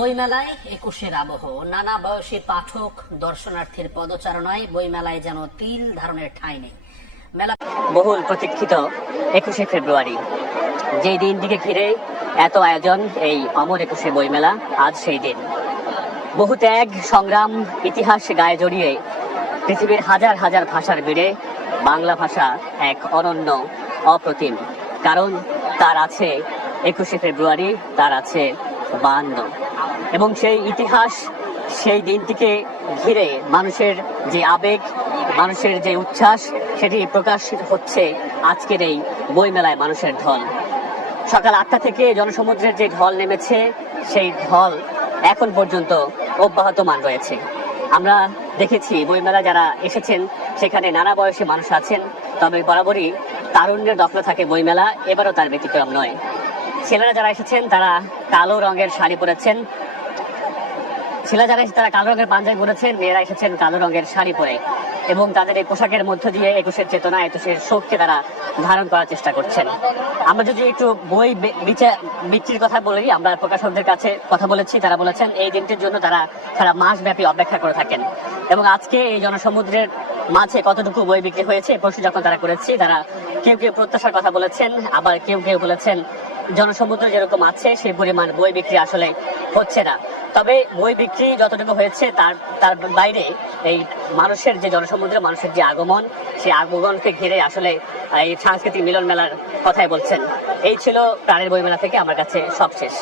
বইমেলায় ২১-এর আবহ, নানা বয়সী পাঠক দর্শনার্থীর পদচারণায় বইমেলায় যেন তিল ধারণের ঠাঁই নেই। মেলা বহুল প্রতীক্ষিত ২১শে ফেব্রুয়ারি, যেই দিনটিকে ঘিরে এত আয়োজন, এই অমর ২১শে বইমেলা, আজ সেই দিন। বহু ত্যাগ, সংগ্রাম, ইতিহাস গায়ে জড়িয়ে পৃথিবীর হাজার হাজার ভাষার ভিড়ে বাংলা ভাষা এক অনন্য, অপ্রতিম। কারণ তার আছে ২১শে ফেব্রুয়ারি, তার আছে ৫২, এবং সেই ইতিহাস, সেই দিনটিকে ঘিরে মানুষের যে আবেগ, মানুষের যে উচ্ছ্বাস, সেটি প্রকাশ হচ্ছে আজকের এই বইমেলায়। মানুষের ঢল সকাল ৮টা থেকে জনসমুদ্রের যে ঢল নেমেছে, সেই ঢল এখন পর্যন্ত অব্যাহতমান রয়েছে। আমরা দেখেছি বইমেলা যারা এসেছেন সেখানে নানা বয়সী মানুষ আছেন, তবে বরাবরই তারুণ্যের দখলে থাকে বইমেলা, এবারও তার ব্যতিক্রম নয়। ছেলেরা যারা এসেছেন তারা কালো রঙের শাড়ি পরেছেন, তারা কালো রঙের পাঞ্জাবি পরেছেন, মেয়েরা এসেছেন কালো রঙের শাড়ি পরে, এবং তাদের এই পোশাকের মধ্য দিয়ে ২১শে চেতনা, ২১শে শোককে তারা ধারণ করার চেষ্টা করছেন। আমরা যদি একটু বই বিক্রির কথা বলি, আমরা প্রকাশকদের কাছে কথা বলেছি, তারা বলেছেন এই দিনটির জন্য তারা সারা মাস ব্যাপী অপেক্ষা করে থাকেন। এবং আজকে এই জনসমুদ্রের মাঝে কতটুকু বই বিক্রি হয়েছে প্রশ্ন যখন তারা করেছি, তারা কেউ কেউ প্রত্যাশার কথা বলেছেন, আবার কেউ কেউ বলেছেন জনসমুদ্র যেরকম আছে সেই পরিমাণ বই বিক্রি আসলে হচ্ছে না। তবে বই বিক্রি যতটুকু হয়েছে তার বাইরে এই মানুষের যে জনসমুদ্রে মানুষের যে আগমন, সেই আগমনকে ঘিরে আসলে এই সাংস্কৃতিক মিলন মেলার কথাই বলছেন। এই ছিল প্রাণের বইমেলা থেকে আমার কাছে সবশেষ।